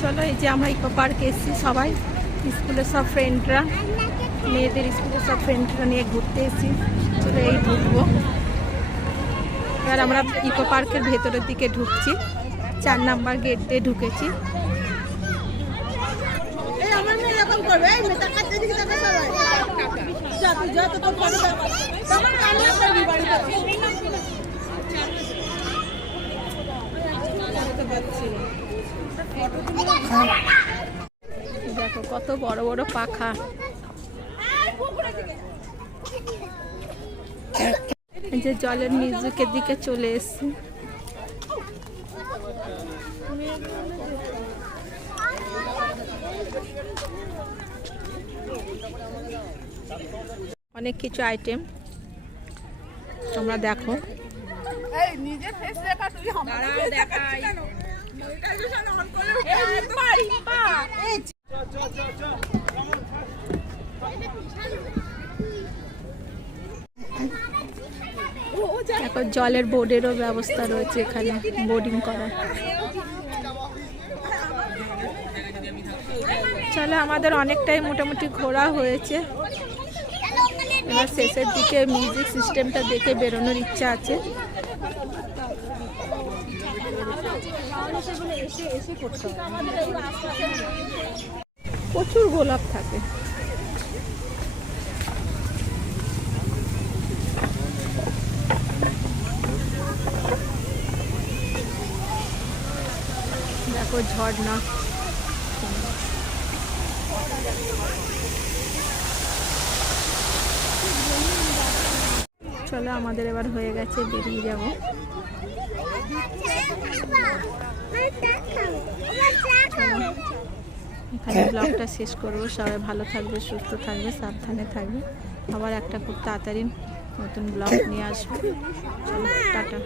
চলো, এই যে আমরা ইকো পার্কে এসেছি সবাই, স্কুলের সব ফ্রেন্ডরা, মেয়েদের স্কুলের সব ফ্রেন্ডরা নিয়ে ঘুরতে এসেছি। চলো এই ঢুকবো, এবার আমরা ইকো পার্কের ভেতরের দিকে ঢুকছি। 4 নাম্বার গেট দিয়ে ঢুকেছি। দেখো কত বড় বড় পাখা। এই যে জলের মিউজিকের দিকে চলে এসেছি। অনেক কিছু আইটেম তোমরা দেখো। এখন জলের বোর্ডেরও ব্যবস্থা রয়েছে এখানে, বোর্ডিং করার। চলো, আমাদের অনেকটাই মোটামুটি ঘোরা হয়েছে। এবার শেষের দিকে মিউজিক সিস্টেমটা দেখে বেরোনোর ইচ্ছা আছে। প্রচুর গোলাপ থাকে। দেখো ঝর্ণা। চলো, আমাদের এবার হয়ে গেছে, বেরিয়ে যাব। এখানে ব্লগটা শেষ করবো। সবাই ভালো থাকবে, সুস্থ থাকবে, সাবধানে থাকবে। আবার একটা খুব তাড়াতাড়ি নতুন ব্লগ নিয়ে আসবে। চলো, টাটা।